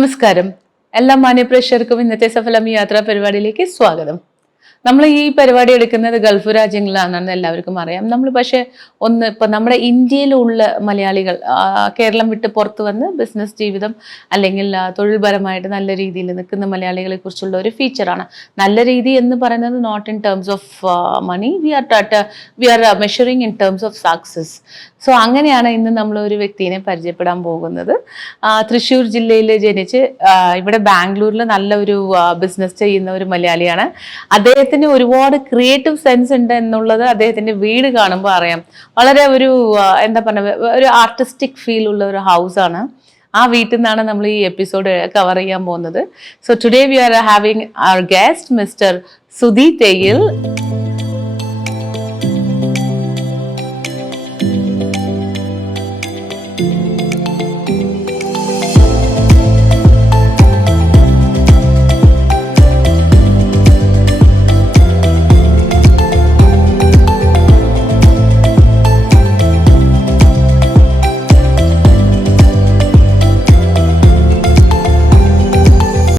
നമസ്കാരം. എല്ലാ മാന്യപ്രേക്ഷകർക്കും ഇന്നത്തെ സഫലം യാത്രാ പരിപാടിയിലേക്ക് സ്വാഗതം. നമ്മൾ ഈ പരിപാടി എടുക്കുന്നത് ഗൾഫ് രാജ്യങ്ങളിലാണെന്ന് എല്ലാവർക്കും അറിയാം. നമ്മൾ പക്ഷേ ഇപ്പം നമ്മുടെ ഇന്ത്യയിലുള്ള മലയാളികൾ കേരളം വിട്ട് പുറത്ത് വന്ന് ബിസിനസ് ജീവിതം അല്ലെങ്കിൽ തൊഴിൽപരമായിട്ട് നല്ല രീതിയിൽ നിൽക്കുന്ന മലയാളികളെ കുറിച്ചുള്ള ഒരു ഫീച്ചറാണ്. നല്ല രീതി എന്ന് പറയുന്നത് not in terms of money, we are measuring in terms of success. So അങ്ങനെയാണ് ഇന്ന് നമ്മൾ ഒരു വ്യക്തിയെ പരിചയപ്പെടാൻ പോകുന്നത്. തൃശ്ശൂർ ജില്ലയിൽ ജനിച്ച് ഇവിടെ ബാംഗ്ലൂരിൽ നല്ല ഒരു ബിസിനസ് ചെയ്യുന്ന ഒരു മലയാളിയാണ്. അദ്ദേഹത്തിന് ഒരുപാട് ക്രിയേറ്റീവ് സെൻസ് ഉണ്ട് എന്നുള്ളത് അദ്ദേഹത്തിന്റെ വീട് കാണുമ്പോൾ അറിയാം. വളരെ ഒരു എന്താ പറയുക, ഒരു ആർട്ടിസ്റ്റിക് ഫീൽ ഉള്ള ഒരു ഹൗസാണ്. ആ വീട്ടിൽ നിന്നാണ് നമ്മൾ ഈ എപ്പിസോഡ് കവർ ചെയ്യാൻ പോകുന്നത്. So today we are having our guest mister Sudhi Theyyil.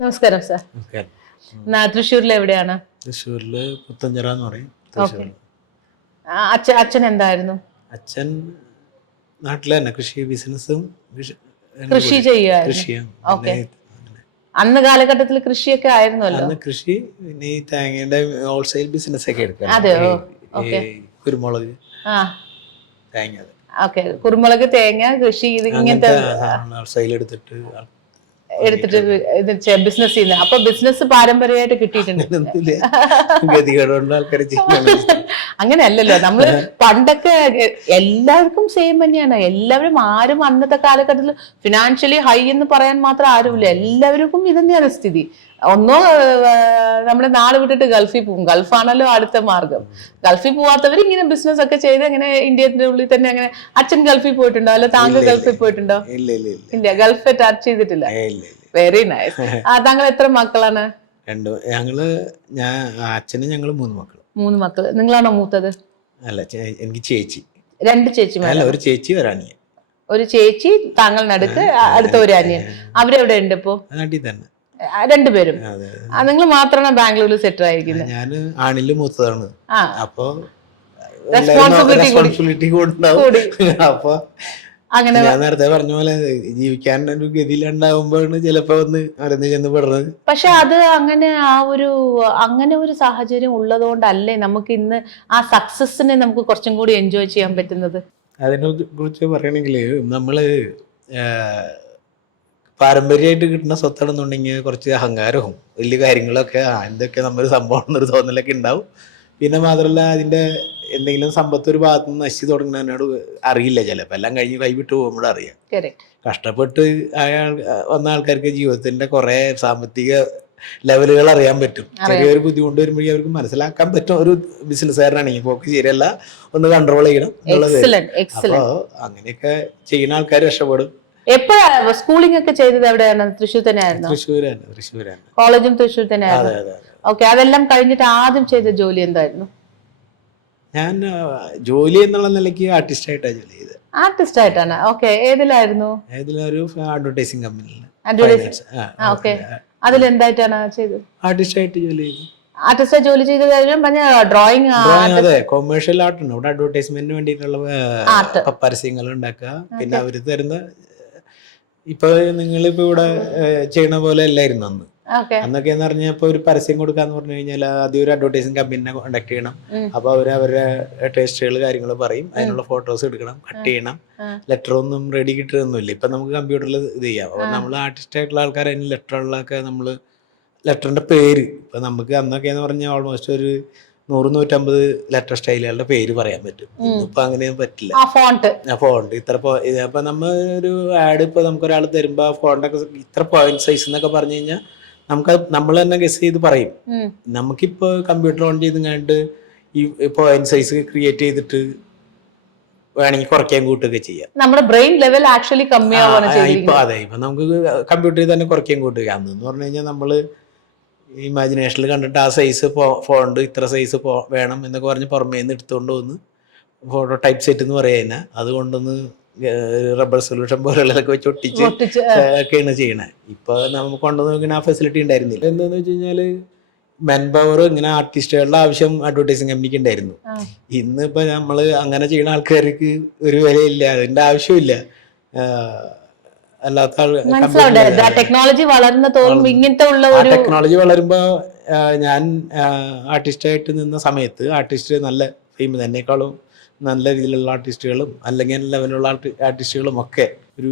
നമസ്കാരം സർ. തൃശ്ശൂരിൽ എവിടെയാണ്? തൃശ്ശൂരില് പുത്തഞ്ചിറ എന്ന് പറയും. അച്ഛൻ എന്തായിരുന്നു? അച്ഛൻ നാട്ടിലെ തന്നെ കൃഷി ബിസിനസ്സും കൃഷി ചെയ്യുമായിരുന്നു. അന്ന് കാലഘട്ടത്തിൽ കൃഷിയൊക്കെ ആയിരുന്നല്ലോ. അന്ന് കൃഷി, പിന്നെ ഈ തേങ്ങയുടെ ഹോൾസെയിൽ ബിസിനസ് ഒക്കെ എടുക്കാം. കുരുമുളക്, തേങ്ങ, കുരുമുളക്, തേങ്ങ കൃഷി, ഇത് ഇങ്ങനത്തെ ഹോൾസെയിൽ എടുത്തിട്ട് ബിസിനസ് ചെയ്യുന്നത്. അപ്പൊ ബിസിനസ് പാരമ്പര്യമായിട്ട് കിട്ടിയിട്ടുണ്ട്. അങ്ങനെയല്ലല്ലോ, നമ്മള് പണ്ടൊക്കെ എല്ലാവർക്കും സെയിം തന്നെയാണ്. എല്ലാവരും ആരും അന്നത്തെ കാലഘട്ടത്തിൽ ഫിനാൻഷ്യലി ഹൈ എന്ന് പറയാൻ മാത്രം ആരുമില്ല. എല്ലാവർക്കും ഇത് തന്നെയാണ് സ്ഥിതി. ഒന്നോ നമ്മുടെ നാട് വിട്ടിട്ട് ഗൾഫിൽ പോകും. ഗൾഫാണല്ലോ അടുത്ത മാർഗം. ഗൾഫിൽ പോവാത്തവർ ഇങ്ങനെ ബിസിനസ് ഒക്കെ ചെയ്ത് അങ്ങനെ ഇന്ത്യയുടെ ഉള്ളിൽ തന്നെ അങ്ങനെ. അച്ഛൻ ഗൾഫിൽ പോയിട്ടുണ്ടോ? അല്ല താങ്കൾ ഗൾഫിൽ പോയിട്ടുണ്ടോ? ഇല്ല, ഗൾഫ് ടച്ച് ചെയ്തിട്ടില്ല. Very nice. താങ്കൾ എത്ര മക്കളാണ്? ഞങ്ങള് 3 മക്കൾ. 3 മക്കൾ. നിങ്ങളാണോ മൂത്തത്? അല്ല, എനിക്ക് ചേച്ചി. 2 ചേച്ചിമാർ. ഒരു ചേച്ചി, ഒരു അനിയൻ. ഒരു ചേച്ചി, താങ്കളുടെ അടുത്ത് അടുത്ത ഒരു അനിയൻ. അവരെവിടെ ഉണ്ട് ഇപ്പോ? നാട്ടിൽ തന്നെ. 2 പേരും. നിങ്ങൾ മാത്രമാണ് ബാംഗ്ലൂരിൽ സെറ്റിൽ ആയിരിക്കുന്നത്? ഞാൻ ആണില് മൂത്തതാണ്. അപ്പൊ റെസ്പോൺസിബിലിറ്റി അപ്പൊ അങ്ങനെ ഞാൻ നേരത്തെ പറഞ്ഞ പോലെ ജീവിക്കാൻ ഒരു ഗതിയിലുണ്ടാവുമ്പോഴാണ് ചിലപ്പോ ഒന്ന് അലന്ന് ചെന്ന് പെടുന്നത്. പക്ഷെ അത് അങ്ങനെ ഒരു സാഹചര്യം ഉള്ളതുകൊണ്ടല്ലേ നമുക്ക് ഇന്ന് ആ സക്സസിനെ നമുക്ക് കുറച്ചും കൂടി എൻജോയ് ചെയ്യാൻ പറ്റുന്നത്. അതിനെ കുറിച്ച് പറയണെങ്കിൽ നമ്മള് പാരമ്പര്യമായിട്ട് കിട്ടുന്ന സ്വത്താണെന്നുണ്ടെങ്കിൽ കുറച്ച് അഹങ്കാരവും വലിയ കാര്യങ്ങളൊക്കെ എന്തൊക്കെ നമ്മൾ സംഭവം എന്നൊരു തോന്നലൊക്കെ ഉണ്ടാവും. പിന്നെ മാത്രമല്ല, അതിന്റെ എന്തെങ്കിലും സമ്പത്ത് ഒരു ഭാഗത്ത് നിന്ന് നശിച്ചു തുടങ്ങുന്നതിനോട് അറിയില്ല. ചിലപ്പോൾ എല്ലാം കഴിഞ്ഞ് കൈവിട്ട് പോകുമ്പോഴും അറിയാം. കഷ്ടപ്പെട്ട് വന്ന ആൾക്കാർക്ക് ജീവിതത്തിന്റെ കുറെ സാമ്പത്തിക ലെവലുകൾ അറിയാൻ പറ്റും. ചെറിയൊരു ബുദ്ധിമുട്ട് വരുമ്പോഴേ അവർക്ക് മനസ്സിലാക്കാൻ പറ്റും. ഒരു ബിസിനസ്സുകാരനാണെങ്കിൽ പോക്ക് ശരിയല്ല, ഒന്ന് കൺട്രോൾ ചെയ്യണം എന്നുള്ളത്. അപ്പോ അങ്ങനെയൊക്കെ ചെയ്യുന്ന ആൾക്കാർ രക്ഷപ്പെടും. എപ്പോഴാ സ്കൂളിംഗ് ഒക്കെ ചെയ്തത്? എവിടെയാണ്? തൃശ്ശൂർ തന്നെ ആയിരുന്നു? തൃശ്ശൂരാണ്. കോളേജും തൃശ്ശൂർ തന്നെ ആയിരുന്നു. ഓക്കെ. അതെല്ലാം കഴിഞ്ഞിട്ട് ആദ്യം ചെയ്ത ജോലി എന്തായിരുന്നു? ഞാൻ ജോലി എന്നുള്ള നിലയ്ക്ക് ആർട്ടിസ്റ്റ് ആയിട്ടാണ് ജോലി ചെയ്തത്. ആർട്ടിസ്റ്റ് ആയിട്ടാണ്. ഓക്കെ. ഏതിലായിരുന്നു? ഏതിലൊരു അഡ്വർടൈസിംഗ് കമ്പനിയിൽ. അതിലെന്തായിട്ടാണ് ചെയ്തത്? ആർട്ടിസ്റ്റ് ആയിട്ട് ജോലി ചെയ്തു. ആർട്ടിസ്റ്റ് ജോലി ചെയ്ത ഡ്രോയിങ്. അതെ, കൊമേഴ്ഷ്യൽ ആർട്ടുണ്ട്. ഇവിടെ അഡ്വർടൈസ്മെന്റിന് വേണ്ടിയിട്ടുള്ള പരസ്യങ്ങൾ ഉണ്ടാക്കുക. പിന്നെ അവര് തരുന്ന, ഇപ്പൊ നിങ്ങളിപ്പോ ഇവിടെ ചെയ്യണ പോലെ അല്ലായിരുന്നു അന്ന്. അന്നൊക്കെ എന്ന് പറഞ്ഞാൽ ഇപ്പൊ ഒരു പരസ്യം കൊടുക്കാന്ന് പറഞ്ഞു കഴിഞ്ഞാൽ ആദ്യം ഒരു അഡ്വർടൈസിംഗ് കമ്പനിനെ കോണ്ടാക്ട് ചെയ്യണം. അപ്പൊ അവരുടെ ടേസ്റ്റുകൾ കാര്യങ്ങൾ പറയും. അതിനുള്ള ഫോട്ടോസ് എടുക്കണം, കട്ട് ചെയ്യണം. ലെറ്റർ ഒന്നും റെഡി കിട്ടുന്നൊന്നുമില്ല. ഇപ്പൊ നമുക്ക് കമ്പ്യൂട്ടറിൽ ഇത് ചെയ്യാം. അപ്പൊ നമ്മൾ ആർട്ടിസ്റ്റ് ആയിട്ടുള്ള ആൾക്കാർ അതിന് ലെറ്ററുകളൊക്കെ നമ്മള് ലെറ്ററിന്റെ പേര്, ഇപ്പൊ നമുക്ക് അന്നൊക്കെ എന്ന് പറഞ്ഞാൽ ഓൾമോസ്റ്റ് ഒരു 100-150 ലെറ്റർ സ്റ്റൈലുകളുടെ പേര് പറയാൻ പറ്റും. ഇപ്പൊ അങ്ങനെയൊന്നും പറ്റില്ല. ഫോണ്ട് ഇത്ര അപ്പൊ നമ്മ ഒരു ആഡ് ഇപ്പൊ നമുക്ക് ഒരാൾ തരുമ്പോ ആ ഫോണ്ടൊക്കെ ഇത്ര പോയിന്റ് സൈസ് എന്നൊക്കെ പറഞ്ഞു കഴിഞ്ഞാൽ നമുക്ക് നമ്മൾ തന്നെ ഗസ് ചെയ്ത് പറയും. നമുക്കിപ്പോ കമ്പ്യൂട്ടർ ഓൺ ചെയ്ത് കണ്ട് ഈ പോയിന്റ് സൈസ് ക്രിയേറ്റ് ചെയ്തിട്ട് വേണമെങ്കിൽ കുറയ്ക്കാൻ കൂട്ടുകയൊക്കെ ചെയ്യാം. നമ്മുടെ ബ്രെയിൻ ലെവൽ ആക്ച്വലി ഇപ്പൊ അതെ, ഇപ്പൊ നമുക്ക് കമ്പ്യൂട്ടറിൽ തന്നെ കുറയ്ക്കാൻ കൂട്ടുക. അന്ന് പറഞ്ഞു കഴിഞ്ഞാൽ നമ്മള് ഇമാജിനേഷനിൽ കണ്ടിട്ട് ആ സൈസ് ഫോണ്ട് ഇത്ര സൈസ് വേണം എന്നൊക്കെ പറഞ്ഞ് പുറമേ നിന്ന് എടുത്തുകൊണ്ട് വന്ന് ഫോട്ടോ ടൈപ്പ് സെറ്റ് എന്ന് പറയുക. അതുകൊണ്ടൊന്ന് റബ്ബർ സൊല്യൂഷൻ പോലുള്ളതൊക്കെ വെച്ച് ഒട്ടിച്ച് ഒക്കെയാണ് ചെയ്യണേ. ഇപ്പൊ നമുക്ക് കൊണ്ടുവന്ന് നോക്കുന്ന ആ ഫെസിലിറ്റി ഉണ്ടായിരുന്നില്ല. എന്താന്ന് വെച്ച് കഴിഞ്ഞാല് മെൻ പവർ ഇങ്ങനെ ആർട്ടിസ്റ്റുകളുടെ ആവശ്യം അഡ്വർടൈസിങ് കമ്പനിക്ക് ഉണ്ടായിരുന്നു. ഇന്നിപ്പോ നമ്മള് അങ്ങനെ ചെയ്യുന്ന ആൾക്കാർക്ക് ഒരു വിലയില്ല, അതിന്റെ ആവശ്യമില്ല. അല്ലാത്ത ടെക്നോളജി വളർന്ന തോറും ഇങ്ങനത്തെ ഉള്ള ടെക്നോളജി വളരുമ്പോ ഞാൻ ആർട്ടിസ്റ്റായിട്ട് നിന്ന സമയത്ത് ആർട്ടിസ്റ്റ് നല്ല ഫെയിം എന്നേക്കാളും നല്ല രീതിയിലുള്ള ആർട്ടിസ്റ്റുകളും അല്ലെങ്കിൽ ലെവലുള്ള ആർട്ടിസ്റ്റുകളും ഒക്കെ ഒരു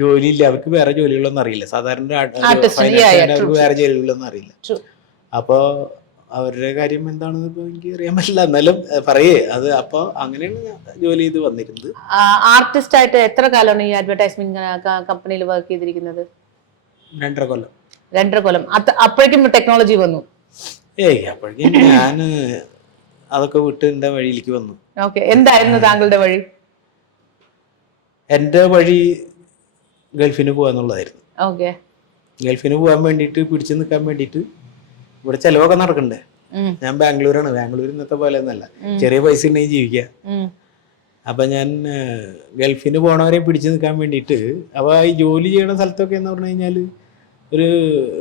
ജോലിയില്ല, അവർക്ക് വേറെ ജോലികളൊന്നും അറിയില്ല. സാധാരണ അവർക്ക് വേറെ ജോലികളൊന്നും അറിയില്ല. അപ്പോൾ അവരുടെ കാര്യം എന്താണെന്ന് ഇപ്പോൾ എനിക്ക് അറിയാൻ പറ്റില്ല, എന്നാലും പറയേ അത്. അപ്പോൾ അങ്ങനെയാണ് ഞാൻ ജോലി ചെയ്ത് വന്നിരുന്നത്. ആർട്ടിസ്റ്റ് ആയിട്ട് എത്ര കാലമാണ് ഈ അഡ്വർടൈസ്മെന്റ് കമ്പനിയിൽ വർക്ക് ചെയ്തിരിക്കുന്നത്? 2.5 കൊല്ലം. 2.5 കൊല്ലം. അപ്പോഴേക്കും ടെക്നോളജി വന്നു? അപ്പോഴേക്കും ഞാൻ അതൊക്കെ വിട്ട് എന്റെ വഴിയിലേക്ക് വന്നു. ഓക്കെ, എന്തായിരുന്നു താങ്കളുടെ വഴി? എന്റെ വഴി ഗൾഫിന് പോകാന്നുള്ളതായിരുന്നു. ഓക്കെ, ഗൾഫിന് പോകാൻ വേണ്ടിയിട്ട് പിടിച്ചു നിൽക്കാൻ വേണ്ടിയിട്ട് ഇവിടെ ചെലവൊക്കെ നടക്കണ്ടേ. ഞാൻ ബാംഗ്ലൂരാണ്. ബാംഗ്ലൂർ ഇന്നത്തെ പോലെ ഒന്നല്ല, ചെറിയ പൈസ ഉണ്ടെങ്കിൽ ജീവിക്കുക. അപ്പൊ ഞാൻ ഗൾഫിന് പോണവരെ പിടിച്ചു നിൽക്കാൻ വേണ്ടിയിട്ട്, അപ്പൊ ഈ ജോലി ചെയ്യണ സ്ഥലത്തൊക്കെ എന്ന് പറഞ്ഞു കഴിഞ്ഞാല് ഒരു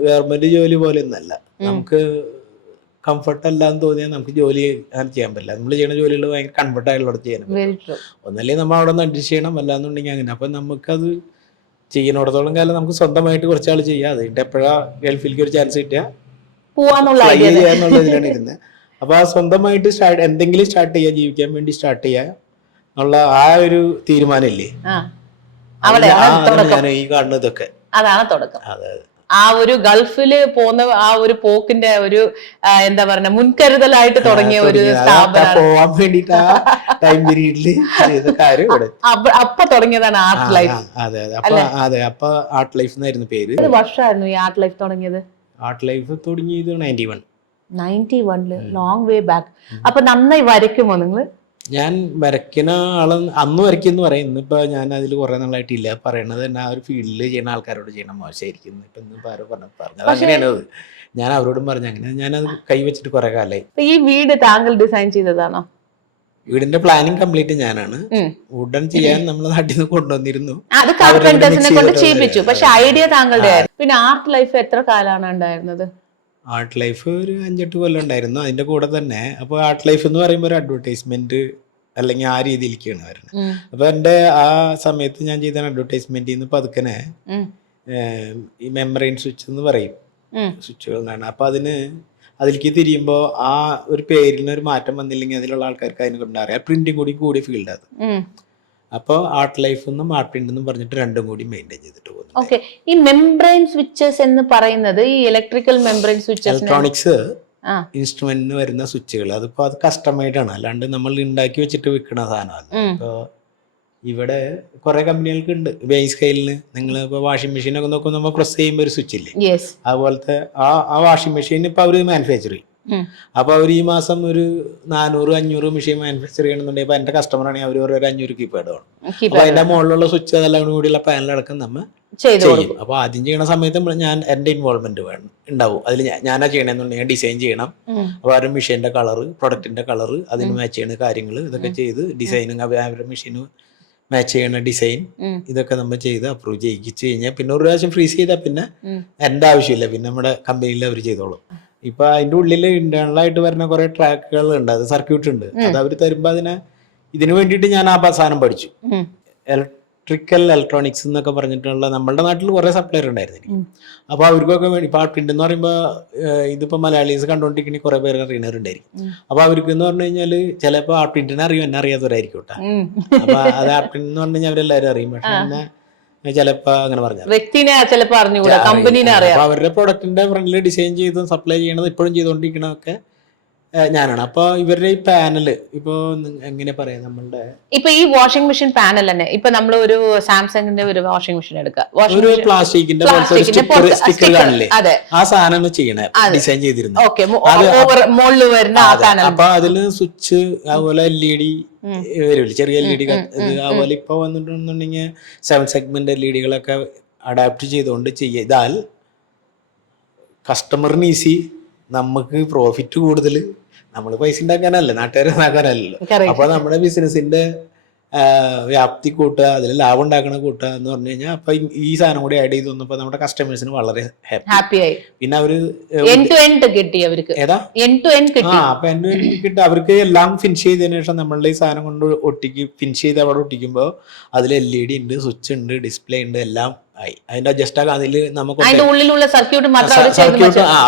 ഗവൺമെന്റ് ജോലി പോലെ ഒന്നല്ല. നമുക്ക് കംഫർട്ട് അല്ലാന്ന് തോന്നിയാൽ നമുക്ക് ജോലി അങ്ങനെ ചെയ്യാൻ പറ്റില്ല. നമ്മൾ ചെയ്യുന്ന ജോലികൾ ഭയങ്കര കംഫർട്ടായിട്ടുള്ള ചെയ്യാൻ പറ്റും. ഒന്നല്ലെങ്കിൽ നമ്മൾ അവിടെ നിന്ന് അഡ്ജസ്റ്റ് ചെയ്യണം, അല്ലാന്നുണ്ടെങ്കിൽ അങ്ങനെ. അപ്പൊ നമുക്കത് ചെയ്യുന്നിടത്തോളം കാലം നമുക്ക് സ്വന്തമായിട്ട് കുറച്ചാൾ ചെയ്യാം. അതിന്റെ എപ്പോഴാ ഗൾഫിലേക്ക് ഒരു ചാൻസ് കിട്ടിയാ ചെയ്യാന്നുള്ളതിലാണ് ഇരുന്നത്. അപ്പൊ ആ സ്വന്തമായിട്ട് എന്തെങ്കിലും സ്റ്റാർട്ട് ചെയ്യുക, ജീവിക്കാൻ വേണ്ടി സ്റ്റാർട്ട് ചെയ്യുക എന്നുള്ള ആ ഒരു തീരുമാനമില്ലേ, ഞാൻ ഈ കാണുന്നതൊക്കെ അതാണ് തുടക്കം. അതെ, ആ ഒരു ഗൾഫില് പോകുന്ന ആ ഒരു പോക്കിന്റെ ഒരു എന്താ പറയുക മുൻകരുതലായിട്ട് തുടങ്ങിയ ഒരു സ്ഥാപനം പോവാൻ വേണ്ടിട്ട് ആ ടൈം പീരീഡില് ചെയ്ത കാര്യം ഇവിടെ അപ്പൊ തുടങ്ങിയതാണ് ആർട്ട് ലൈഫ്. അതെ അതെ, അപ്പൊ ആർട്ട് ലൈഫ് എന്നായിരുന്നു പേര്. ഏത് വർഷമായിരുന്നു ഈ ആർട്ട് ലൈഫ് തുടങ്ങിയത്? ആർട്ട് ലൈഫ് തുടങ്ങിയത് 91. Long way back. അപ്പൊ നന്നായി വരയ്ക്കുമോ നിങ്ങള്? ഞാൻ വരയ്ക്കുന്ന ആള് അന്ന് വരയ്ക്കുന്നു പറയും. ഇന്നിപ്പോ ഞാൻ അതിൽ കുറെ നാളായിട്ടില്ല. പറയണത് തന്നെ ആ ഒരു ഫീൽഡിൽ ചെയ്യുന്ന ആൾക്കാരോട് ചെയ്യണം മോശമായിരിക്കും. ഇപ്പൊ ഇന്നിപ്പോ ആരോ പറഞ്ഞത് അങ്ങനെയാണ്. അത് ഞാൻ അവരോടും പറഞ്ഞു. അങ്ങനെ ഞാനത് കൈവച്ചിട്ട് കുറെ കാലമായി. ഈ വീട് താങ്കൾ ഡിസൈൻ ചെയ്തതാണോ? വീടിന്റെ പ്ലാനിങ് കംപ്ലീറ്റ് ഞാനാണ്. ഉടൻ ചെയ്യാൻ നമ്മളെ നാട്ടിൽ നിന്ന് കൊണ്ടുവന്നിരുന്നു. അത് കാർപ്പന്റേഴ്സിനെ കൊണ്ട് ചെയ്യിപ്പിച്ചു. പക്ഷെ ഐഡിയ താങ്കളുടെ ആയിരുന്നു. പിന്നെ ആർട്ട് ലൈഫ് എത്ര കാലാണ് ഉണ്ടായിരുന്നത്? ആർട്ട് ലൈഫ് ഒരു 5-8 കൊല്ലം ഉണ്ടായിരുന്നു. അതിന്റെ കൂടെ തന്നെ അപ്പൊ ആർട്ട് ലൈഫ് എന്ന് പറയുമ്പോൾ ഒരു അഡ്വർടൈസ്മെന്റ് അല്ലെങ്കിൽ ആ രീതിയിലേക്കാണ് വരുന്നത്. അപ്പൊ എന്റെ ആ സമയത്ത് ഞാൻ ചെയ്ത അഡ്വർടൈസ്മെന്റിൽ നിന്ന് പതുക്കനെ ഈ മെമ്പറൈൻ സ്വിച്ച് എന്ന് പറയും, സ്വിച്ചുകളാണ്. അപ്പൊ അതിലേക്ക് തിരിയുമ്പോൾ ആ ഒരു പേരിന് ഒരു മാറ്റം വന്നില്ലെങ്കിൽ അതിലുള്ള ആൾക്കാർക്ക് അതിനെ കൊണ്ട് അറിയാം. പ്രിന്റും കൂടി കൂടിയ ഫീൽഡ് അത്. അപ്പോൾ ആർട്ട് ലൈഫ് എന്നും ആർട്ട് പ്രിന്റ് എന്നും പറഞ്ഞിട്ട് രണ്ടും കൂടി മെയിൻറ്റെയിൻ ചെയ്തിട്ട് പോകുന്നു. ഓക്കെ, ഈ മെംബ്രെയിൻ സ്വിച്ചസ് എന്ന് പറയുന്നത് ഈ ഇലക്ട്രിക്കൽ മെംബ്രെയിൻ സ്വിച്ചസ്, ഇലക്ട്രോണിക്സ് ഇൻസ്ട്രുമെന്റിന് വരുന്ന സ്വിച്ചുകൾ, അതിപ്പോ അത് കസ്റ്റമൈഡ് ആണ്, അല്ലാണ്ട് നമ്മൾ ഉണ്ടാക്കി വെച്ചിട്ട് വിൽക്കുന്ന സാധനമല്ല. ഇപ്പോൾ ഇവിടെ കുറെ കമ്പനികൾക്ക് ഉണ്ട്. ബേസ് സ്കെയിലിന് നിങ്ങൾ ഇപ്പോൾ വാഷിംഗ് മെഷീൻ ഒക്കെ നോക്കുമ്പോൾ നമ്മൾ പ്രസ് ചെയ്യുമ്പോൾ ഒരു സ്വിച്ച് ഇല്ലേ, അതുപോലത്തെ ആ വാഷിംഗ് മെഷീൻ ഇപ്പൊ അവര് മാനുഫാക്ചർ ചെയ്യും. അപ്പൊ അവർ ഈ മാസം ഒരു 400-500 മെഷീൻ മാനുഫാക്ചർ ചെയ്യണമെന്നുണ്ടെങ്കിൽ ഇപ്പൊ എന്റെ കസ്റ്റമർ ആണെങ്കിൽ അവർ ഒരു 500 കീപാഡ് വേണം. അപ്പൊ അതിന്റെ മുകളിലുള്ള സ്വിച്ച് അതെല്ലാം കൂടിയുള്ള പാനലടക്കം നമ്മൾ ചെയ്യും. അപ്പൊ ആദ്യം ചെയ്യണ സമയത്ത് ഞാൻ എന്റെ ഇൻവോൾവ്മെന്റ് ഉണ്ടാവും. അതിൽ ഞാനാ ചെയ്യണമെന്നുണ്ടെങ്കിൽ ഡിസൈൻ ചെയ്യണം. അപ്പൊ അവരുടെ മെഷീന്റെ കളറ്, പ്രൊഡക്റ്റിന്റെ കളറ്, അതിന് മാച്ച് ചെയ്യുന്ന കാര്യങ്ങൾ ഇതൊക്കെ ചെയ്ത് ഡിസൈനിങ്, അവരുടെ മെഷീന് മാച്ച് ചെയ്യണ ഡിസൈൻ ഇതൊക്കെ നമ്മൾ ചെയ്ത് അപ്രൂവ് ചെയ്യിച്ചു കഴിഞ്ഞാൽ പിന്നെ ഒരു പ്രാവശ്യം ഫ്രീസ് ചെയ്താൽ പിന്നെ എന്റെ ആവശ്യമില്ല, പിന്നെ നമ്മുടെ കമ്പനിയിൽ അവർ ചെയ്തോളും. ഇപ്പൊ അതിന്റെ ഉള്ളിൽ ഇന്റേണലായിട്ട് വരുന്ന കുറെ ട്രാക്കുകൾ ഉണ്ട്, അത് സർക്യൂട്ട് ഉണ്ട്. അത് അവർ തരുമ്പോ ഇതിനു വേണ്ടിയിട്ട് ഞാൻ ആ സാധനം പഠിച്ചു. ഇലക്ട്രിക്കൽ ഇലക്ട്രോണിക്സ് എന്നൊക്കെ പറഞ്ഞിട്ടുള്ള നമ്മളുടെ നാട്ടിൽ കുറെ സപ്ലയർ ഉണ്ടായിരുന്നു. അപ്പൊ അവർക്കൊക്കെ വേണ്ടി ഇപ്പൊ പ്രിന്റ് എന്ന് പറയുമ്പോ ഇതിപ്പോ മലയാളീസ് കണ്ടോണ്ടിരിക്കണ കുറെ പേര് അറിയണവരുണ്ടായിരിക്കും. അപ്പൊ അവർക്ക് എന്ന് പറഞ്ഞു കഴിഞ്ഞാല് ചിലപ്പോ ആ പ്രിന്റിനെ അറിയും, എന്നെ അറിയാത്തവരായിരിക്കും കേട്ടോ. അപ്പൊ അത് ആ പ്രിന്റ് എന്ന് പറഞ്ഞു കഴിഞ്ഞാൽ അവരെല്ലാവരും അറിയും. പക്ഷെ എന്നെ ചിലപ്പോ അങ്ങനെ പറഞ്ഞു വ്യക്തിനെ ചിലപ്പോ അറിഞ്ഞുകൂടാ, കമ്പനിനെ അറിയാം. അപ്പൊ അവരുടെ പ്രൊഡക്റ്റിന്റെ ഫ്രണ്ടിൽ ഡിസൈൻ ചെയ്തും സപ്ലൈ ചെയ്യണത് ഇപ്പോഴും ചെയ്തുകൊണ്ടിരിക്കണതൊക്കെ ഞാനാണ്. അപ്പൊ ഇവരുടെ ഈ പാനല് ഇപ്പൊ എങ്ങനെ പറയാം, നമ്മളുടെ ഇപ്പൊ ഈ വാഷിംഗ് മെഷീൻ പാനൽ തന്നെ ഇപ്പൊ നമ്മൾ ഒരു സാംസങ്ങിന്റെ ഒരു വാഷിംഗ് മെഷീൻ എടുക്കുക, ഒരു പ്ലാസ്റ്റിക്കിന്റെ സ്റ്റിക്കർ കാണില്ലേ, ആ സാധനം ചെയ്യണേ ഡിസൈൻ ചെയ്തിരുന്നു. മുകളിൽ വരുന്ന ആ പാനൽ. അപ്പൊ അതില് സ്വിച്ച് അതുപോലെ LED വരില്ല, ചെറിയ LED അതുപോലെ ഇപ്പൊ വന്നിട്ടുണ്ടെന്നുണ്ടെങ്കിൽ 7 സെഗ്മെന്റ് LEDകളൊക്കെ അഡാപ്റ്റ് ചെയ്തുകൊണ്ട് ചെയ്താൽ കസ്റ്റമറിന് ഈസി, നമുക്ക് പ്രോഫിറ്റ് കൂടുതൽ, നമ്മൾ പൈസ ഉണ്ടാക്കാനല്ല നാട്ടുകാരെ ഉണ്ടാക്കാനല്ലോ. അപ്പൊ നമ്മുടെ ബിസിനസിന്റെ വ്യാപ്തി കൂട്ടുക, അതിൽ ലാഭം ഉണ്ടാക്കണ കൂട്ടുക എന്ന് പറഞ്ഞു കഴിഞ്ഞാൽ അപ്പൊ ഈ സാധനം കൂടി ആഡ് ചെയ്ത് വന്നപ്പോൾ നമ്മുടെ കസ്റ്റമേഴ്സിന് വളരെ ഹാപ്പിയായി. പിന്നെ അവര് കിട്ടി അവർക്ക്. ഏതാ അപ്പൊ എന്റെ കിട്ടും. അവർക്ക് എല്ലാം ഫിനിഷ് ചെയ്തതിനു ശേഷം നമ്മളുടെ ഈ സാധനം കൊണ്ട് ഫിനിഷ് ചെയ്ത് അവിടെ ഒട്ടിക്കുമ്പോ അതിൽ LED ഉണ്ട്, സ്വിച്ച് ഉണ്ട്, ഡിസ്പ്ലേ ഉണ്ട്, എല്ലാം ആയി. അതിന്റെ ജസ്റ്റ് അതിൽ നമുക്ക് സർക്യൂട്ട്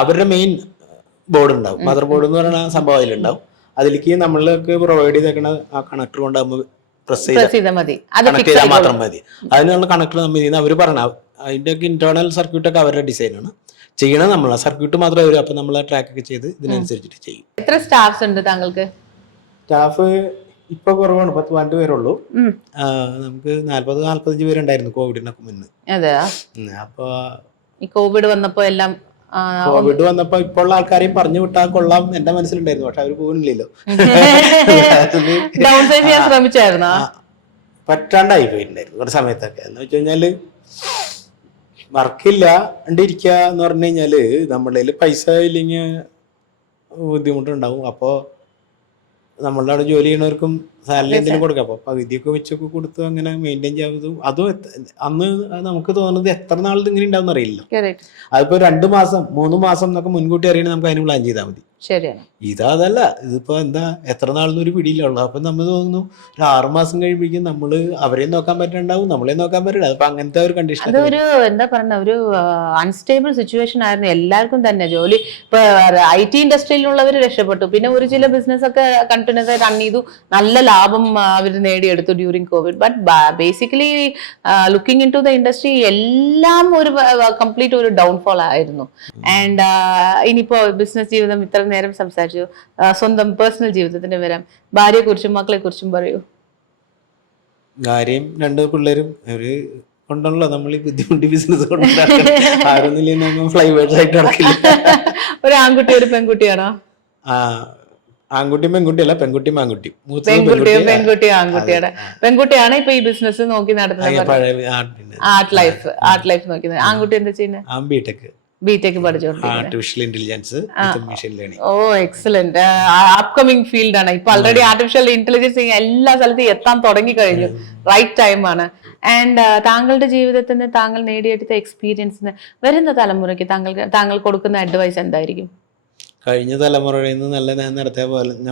അവരുടെ മെയിൻ ബോർഡ് ഉണ്ടാവും, മദർ ബോർഡ് എന്ന് പറയുന്ന സംഭവം അതിലുണ്ടാവും. അതിലേക്ക് നമ്മൾക്ക് പ്രൊവൈഡ് ചെയ്തേക്കണ ആ കണക്ടർ കൊണ്ട് പ്രസ് ചെയ്താൽ മതി, കണക്ട് ചെയ്താൽ മാത്രം മതി. അതിനുള്ള കണക്ടർ നമ്മൾ ചെയ്യുന്ന അവർ പറഞ്ഞ അതിന്റെ ഒക്കെ ഇന്റേണൽ സർക്യൂട്ടൊക്കെ അവരുടെ ഡിസൈനാണ് ചെയ്യണത്. നമ്മൾ സർക്യൂട്ട് മാത്രമേ വരും. അപ്പൊ നമ്മൾ ട്രാക്ക് ഒക്കെ ചെയ്ത് ഇതിനനുസരിച്ചിട്ട് ചെയ്യും. എത്ര സ്റ്റാഫ്സ് ഉണ്ട് താങ്കൾക്ക്? സ്റ്റാഫ് ഇപ്പൊ കുറവാണ്, 10-12 പേരുള്ളൂ. നമുക്ക് 40-45 പേരുണ്ടായിരുന്നു കോവിഡിനൊക്കെ മുന്നേ. അപ്പൊ ഈ കോവിഡ് വന്നപ്പോ എല്ലാം കോവിഡ് വന്നപ്പോ ഇപ്പോൾ ഉള്ള ആൾക്കാരെയും പറഞ്ഞു വിട്ടാൽ കൊള്ളാം എന്റെ മനസ്സിലുണ്ടായിരുന്നു. പക്ഷെ അവര് പോകുന്നില്ലല്ലോ. പറ്റാണ്ടായി പോയിട്ടുണ്ടായിരുന്നു ഒരു സമയത്തൊക്കെ. എന്ന് വെച്ച് കഴിഞ്ഞാല് വർക്കില്ല ഇരിക്കുക എന്ന് പറഞ്ഞു കഴിഞ്ഞാല് നമ്മളുടെ കയ്യിൽ പൈസ ഇല്ലെങ്കിൽ ബുദ്ധിമുട്ടുണ്ടാവും. അപ്പോ നമ്മളുടെ അവിടെ ജോലി ചെയ്യുന്നവർക്കും സാലറി എന്തെങ്കിലും കൊടുക്കാം. അപ്പൊ പകുതിയൊക്കെ വെച്ചൊക്കെ കൊടുത്ത് അങ്ങനെ മെയിൻറ്റെയിൻ ചെയ്തു. അതും അന്ന് നമുക്ക് തോന്നുന്നത് എത്ര നാൾ ഇങ്ങനെ ഉണ്ടാവും അറിയില്ല. അതിപ്പോ 2 മാസം 3 മാസം എന്നൊക്കെ മുൻകൂട്ടി അറിയണേ നമുക്ക് അതിന് പ്ലാൻ ചെയ്താൽ മതി. ഇതല്ല, ഇതിപ്പോ എന്താ എത്ര നാളെന്ന് ഒരു പിടിയിലുള്ളൂ. അപ്പൊ നമ്മൾ തോന്നുന്നു ഒരു 6 മാസം കഴിയുമ്പോഴേക്കും നമ്മള് അവരെയും നോക്കാൻ പറ്റുന്നുണ്ടാവും, നമ്മളെയും നോക്കാൻ പറ്റില്ല. അപ്പൊ അങ്ങനത്തെ ഒരു കണ്ടീഷൻ, അതൊരു എന്താ പറയുക, ഒരു അൺസ്റ്റേബിൾ സിറ്റുവേഷൻ ആയിരുന്നു എല്ലാവർക്കും തന്നെ. ജോലി ഇപ്പൊ IT ഇൻഡസ്ട്രിയിലുള്ളവർ രക്ഷപ്പെട്ടു. പിന്നെ ഒരു ചില ബിസിനസ് ഒക്കെ കണ്ടിന്യൂസ് ആയി റൺ ചെയ്തു, നല്ല ലാഭം അവർ നേടിയെടുത്തു during covid. But basically looking into the industry എല്ലാം ഒരു കംപ്ലീറ്റ് ഒരു ഡൗൺഫോൾ ആയിരുന്നു. ആൻഡ് ഇനിയിപ്പോ ബിസിനസ് ജീവിതം ഇത്ര നേരം സംസാരിച്ചു, സ്വന്തം പേഴ്സണൽ ജീവിതത്തിന്റെ വരാം. ഭാര്യയെ കുറിച്ചും മക്കളെ കുറിച്ചും പറയൂ. ഭാര്യയും 2 പിള്ളേരും അവര് കൊണ്ടല്ലോ നമ്മൾ ഈ ബുദ്ധിമുട്ടി ബിസിനസ് ആരൊന്നില്ല ഫ്ലൈവേഴ്സ് ആയിട്ട് നടക്കില്ല. ഒരു ആൺകുട്ടി ഒരു പെൺകുട്ടിയാണോ? ആൺകുട്ടിയും പെൺകുട്ടിയല്ല, പെൺകുട്ടിയും ആൺകുട്ടിയും. പെൺകുട്ടിയും ആൺകുട്ടിയുടെ പെൺകുട്ടിയാണ് ഇപ്പൊ ഈ ബിസിനസ് നോക്കി നടത്തുന്നത്. ആർട്ട് ലൈഫ് നോക്കി. ആൺകുട്ടി എന്താ ചെയ്യുന്നത്? BTech artificial intelligence, machine learning. Oh excellent. Upcoming field ആണ്. ഇപ്പൊ ഓൾറെഡി ആർട്ടിഫിഷ്യൽ ഇന്റലിജൻസ് എല്ലാ സ്ഥലത്തും എത്താൻ തുടങ്ങി കഴിഞ്ഞു. റൈറ്റ് ടൈം ആണ്. ആൻഡ് താങ്കളുടെ ജീവിതത്തിൽ നിന്ന് താങ്കൾ നേടിയെടുത്ത എക്സ്പീരിയൻസിന് വരുന്ന തലമുറയ്ക്ക് താങ്കൾ കൊടുക്കുന്ന അഡ്വൈസ് എന്തായിരിക്കും? കഴിഞ്ഞ തലമുറയിൽ നിന്ന് നല്ല ഞാൻ നടത്തിയ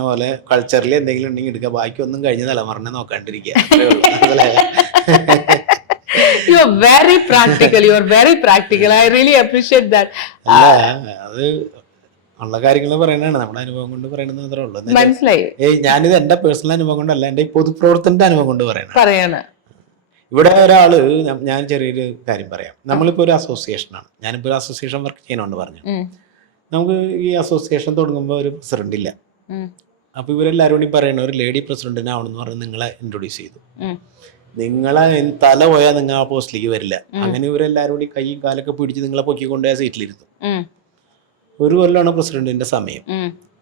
പോലെ കൾച്ചറിൽ എന്തെങ്കിലും ഉണ്ടെങ്കിൽ എടുക്കുക, ബാക്കിയൊന്നും കഴിഞ്ഞ തലമുറനെ നോക്കാണ്ടിരിക്കുക. You are very practical. You are very practical. I really appreciate that. അത് ഉള്ള കാര്യങ്ങൾ പറയണതാണ്, നമ്മുടെ അനുഭവം കൊണ്ട് പറയണത് മാത്രമേ ഉള്ളൂ. മനസ്സിലായി. ഞാനിത് എന്റെ പേഴ്സണൽ അനുഭവം കൊണ്ടല്ല, എന്റെ പൊതുപ്രവർത്തനത്തിന്റെ അനുഭവം കൊണ്ട് പറയണം. ഇവിടെ ഒരാള്, ഞാൻ ചെറിയൊരു കാര്യം പറയാം. നമ്മളിപ്പോ ഒരു അസോസിയേഷനാണ്, ഞാനിപ്പോ ഒരു അസോസിയേഷൻ വർക്ക് ചെയ്യണമെന്ന് പറഞ്ഞു. നമുക്ക് ഈ അസോസിയേഷൻ തുടങ്ങുമ്പോൾ ഒരു പ്രസിഡന്റ് ഇല്ല. അപ്പൊ ഇവരെല്ലാരും കൂടി പറയണ ഒരു ലേഡി പ്രസിഡന്റിനാവണമെന്ന് പറഞ്ഞ് നിങ്ങളെ ഇൻട്രൊഡ്യൂസ് ചെയ്തു. നിങ്ങളെ തല പോയാൽ നിങ്ങൾ ആ പോസ്റ്റിലേക്ക് വരില്ല. അങ്ങനെ ഇവരെല്ലാരും കൂടി കൈയും കാലൊക്കെ പിടിച്ച് നിങ്ങളെ പൊക്കിക്കൊണ്ടുപോയ സീറ്റിലിരുത്തും. 1 കൊല്ലമാണ് പ്രസിഡന്റിന്റെ സമയം.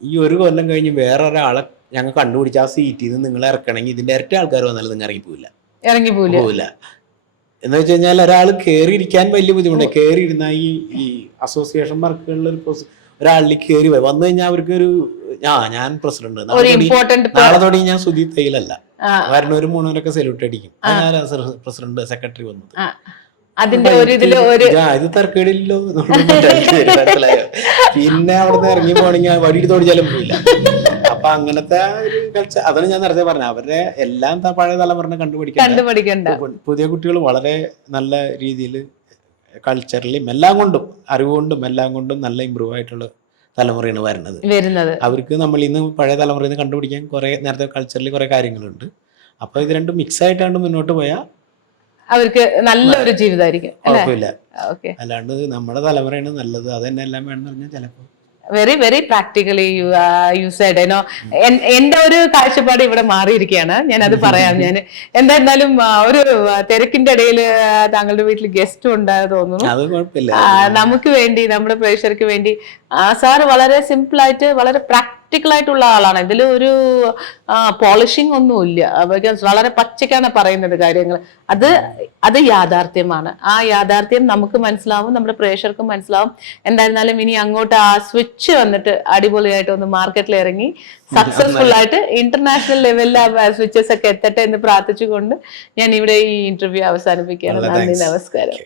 ഈ 1 കൊല്ലം കഴിഞ്ഞ് വേറെ ഒരാളെ ഞങ്ങൾ കണ്ടുപിടിച്ച് ആ സീറ്റിൽ നിന്ന് നിങ്ങളെ ഇറക്കണമെങ്കിൽ ഇതിന്റെ ഇരട്ടി ആൾക്കാർ വന്നാലും നിങ്ങൾ ഇറങ്ങിപ്പോവില്ല. എന്ന് വെച്ച് കഴിഞ്ഞാൽ ഒരാൾ കയറി ഇരിക്കാൻ വലിയ ബുദ്ധിമുട്ടാണ്. കയറി ഇരുന്നാൽ ഈ അസോസിയേഷൻ വർക്കുകളിൽ ഒരാളിലേക്ക് കയറി വന്നു കഴിഞ്ഞാൽ അവർക്ക് ഒരു ഞാൻ പ്രസിഡന്റ്, നാളെ തുടങ്ങി ഞാൻ സുധി തൈലല്ല, വരണവരും മൂന്നവരൊക്കെ സെല്യൂട്ട് അടിക്കും. പ്രസിഡന്റ് സെക്രട്ടറി വന്നത് ഇത് തർക്കേടില്ലോ. മനസ്സിലായോ? പിന്നെ അവിടുന്ന് ഇറങ്ങി പോണെങ്കിൽ വഴി തോടിച്ചാലും പോയില്ല. അപ്പൊ അങ്ങനത്തെ ഒരു കൾച്ചർ, അതാണ് ഞാൻ നേരത്തെ പറഞ്ഞത്. അവരുടെ എല്ലാം പഴയ തലമുറനെ കണ്ടുപിടിക്കണ്ട. പുതിയ കുട്ടികൾ വളരെ നല്ല രീതിയിൽ കൾച്ചറിലും എല്ലാം കൊണ്ടും അറിവ് കൊണ്ടും എല്ലാം കൊണ്ടും നല്ല ഇമ്പ്രൂവ് ആയിട്ടുള്ള തലമുറയാണ് വരുന്നത്. അവർക്ക് നമ്മൾ ഇന്ന് പഴയ തലമുറയിൽ നിന്ന് കണ്ടുപിടിക്കാൻ കുറെ നേരത്തെ കൾച്ചറിൽ കുറെ കാര്യങ്ങളുണ്ട്. അപ്പൊ ഇത് രണ്ടും മിക്സ് ആയിട്ടാണ് മുന്നോട്ട് പോയാൽ അവർക്ക് നല്ലൊരു ജീവിതമായിരിക്കും. അല്ലാണ്ട് നമ്മുടെ തലമുറയാണ് നല്ലത്, അത് തന്നെ എല്ലാം വേണമെന്ന് പറഞ്ഞാൽ ചിലപ്പോൾ very very practically you said. എന്റെ ഒരു കാഴ്ചപ്പാട് ഇവിടെ മാറിയിരിക്കുകയാണ്. ഞാൻ അത് പറയാം. ഞാൻ എന്തായിരുന്നാലും ഒരു തിരക്കിന്റെ ഇടയിൽ താങ്കളുടെ വീട്ടിൽ ഗസ്റ്റ് ഉണ്ടായത് തോന്നുന്നു. നമുക്ക് വേണ്ടി, നമ്മുടെ പ്രേക്ഷകർക്ക് വേണ്ടി സാറ് വളരെ സിമ്പിൾ ആയിട്ട് വളരെ പ്രാക്ടിക്കൽ ആയിട്ടുള്ള ആളാണ്. ഇതിൽ ഒരു പോളിഷിംഗ് ഒന്നുമില്ല. വളരെ പച്ചക്കാണ് പറയുന്നത് കാര്യങ്ങൾ. അത് യാഥാർത്ഥ്യമാണ്. ആ യാഥാർത്ഥ്യം നമുക്ക് മനസ്സിലാവും, നമ്മുടെ പ്രേക്ഷകർക്ക് മനസ്സിലാവും. എന്തായിരുന്നാലും ഇനി അങ്ങോട്ട് ആ സ്വിച്ച് വന്നിട്ട് അടിപൊളിയായിട്ട് ഒന്ന് മാർക്കറ്റിൽ ഇറങ്ങി സക്സസ്ഫുൾ ആയിട്ട് ഇന്റർനാഷണൽ ലെവലിൽ ആ സ്വിച്ചസ് ഒക്കെ എത്തട്ടെ എന്ന് പ്രാർത്ഥിച്ചുകൊണ്ട് ഞാൻ ഇവിടെ ഈ ഇന്റർവ്യൂ അവസാനിപ്പിക്കുകയാണ്. നന്ദി, നമസ്കാരം.